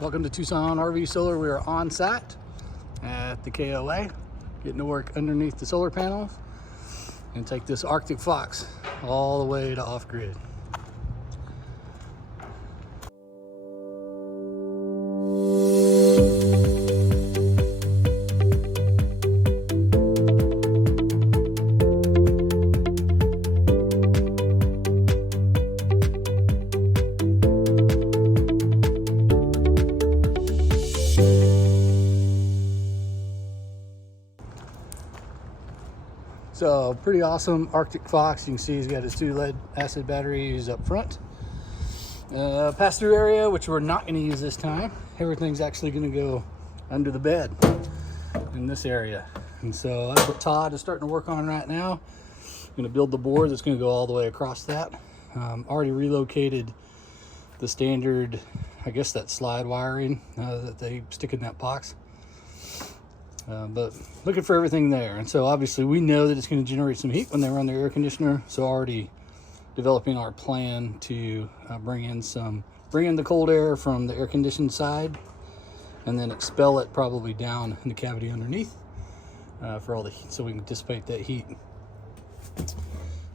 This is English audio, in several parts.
Welcome to Tucson RV Solar. We are on site at the KOA, getting to work underneath the solar panels and take this Arctic Fox all the way to off-grid. So pretty awesome Arctic Fox. You can see he's got his 2 lead acid batteries up front. Pass-through area, which we're not going to use this time. Everything's actually going to go under the bed in this area. And so that's what Todd is starting to work on right now. I'm going to build the board that's going to go all the way across that. Already relocated the standard, I guess that slide wiring that they stick in that box. But looking for everything there. And so obviously we know that it's going to generate some heat when they run their air conditioner. So already developing our plan to bring in the cold air from the air conditioned side and then expel it probably down in the cavity underneath for all the heat, so we can dissipate that heat.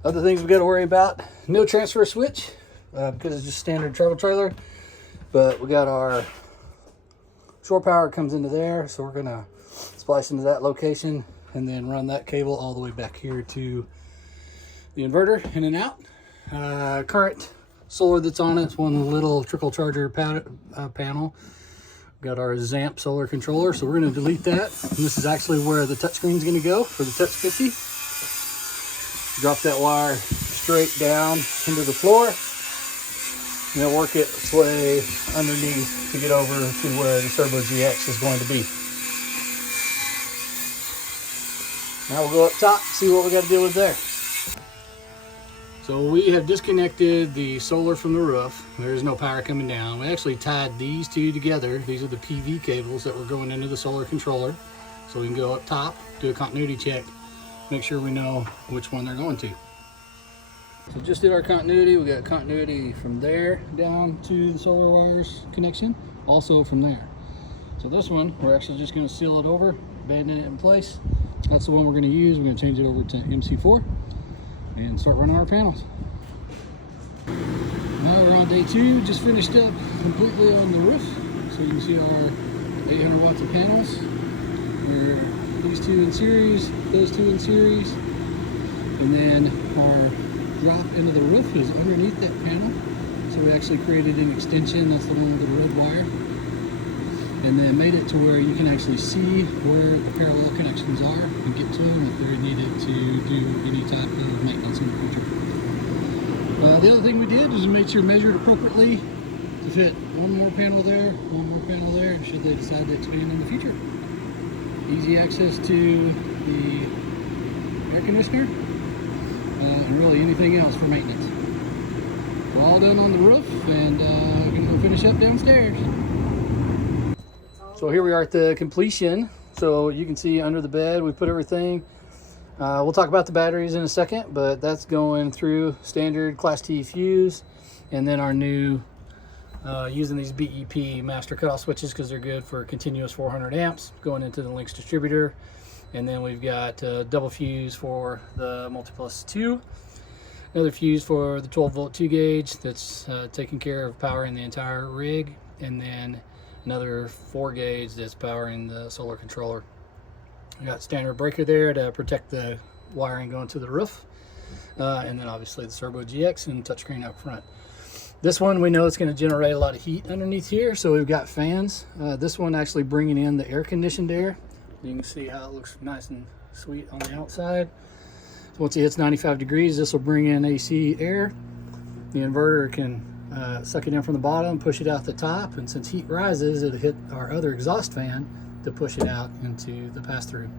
Other things we got to worry about: no transfer switch because it's just standard travel trailer, but we got our shore power comes into there, so we're gonna splice into that location and then run that cable all the way back here to the inverter in and out. Current solar that's on it's one little trickle charger panel. We've got our Zamp solar controller, so we're going to delete that. And this is actually where the touchscreen is going to go for the Touch 50. Drop that wire straight down into the floor and then work its way underneath to get over to where the Turbo GX is going to be. Now we'll go up top, see what we got to deal with there. So we have disconnected the solar from the roof. There is no power coming down. We actually tied these two together. These are the PV cables that were going into the solar controller. So we can go up top, do a continuity check, make sure we know which one they're going to. So just did our continuity. We got continuity from there down to the solar wires connection, also from there. So this one, we're actually just going to seal it over, abandon it in place. That's the one we're going to use. We're going to change it over to MC4 and start running our panels. Now we're on day 2, just finished up completely on the roof. So you can see our 800 watts of panels. We're these 2 in series, those 2 in series, and then our drop into the roof is underneath that panel. So we actually created an extension, that's the one with the red wire, and then made it to where you can actually see where the parallel connections are and get to them if they're needed to do any type of maintenance in the future. The other thing we did is we made sure measured appropriately to fit one more panel there, should they decide to expand in the future. Easy access to the air conditioner and really anything else for maintenance. We're all done on the roof and gonna go finish up downstairs. So here we are at the completion. So you can see under the bed, we put everything. We'll talk about the batteries in a second, but that's going through standard Class T fuse. And then our new, using these BEP master cutoff switches because they're good for continuous 400 amps going into the Lynx distributor. And then we've got double fuse for the Multiplus 2. Another fuse for the 12 volt 2 gauge that's taking care of powering the entire rig. And then another 4 gauge that's powering the solar controller. We got standard breaker there to protect the wiring going to the roof. And then obviously the Turbo GX and touchscreen up front. This one we know it's going to generate a lot of heat underneath here, so we've got fans. This one actually bringing in the air conditioned air. You can see how it looks nice and sweet on the outside. So once it hits 95 degrees, this will bring in AC air. The inverter can suck it in from the bottom, push it out the top, and since heat rises, it'll hit our other exhaust fan to push it out into the pass-through.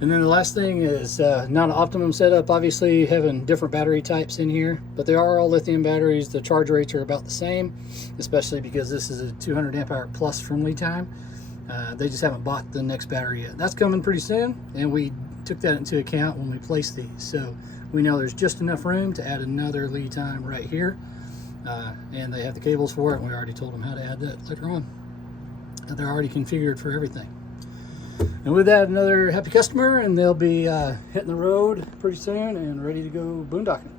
And then the last thing is not an optimum setup, obviously having different battery types in here, but they are all lithium batteries. The charge rates are about the same, especially because this is a 200 amp hour plus from LiTime. They just haven't bought the next battery yet. That's coming pretty soon, and we took that into account when we placed these. So we know there's just enough room to add another LiTime right here. and they have the cables for it, and we already told them how to add that later on. And they're already configured for everything. And with that, another happy customer, and they'll be hitting the road pretty soon and ready to go boondocking.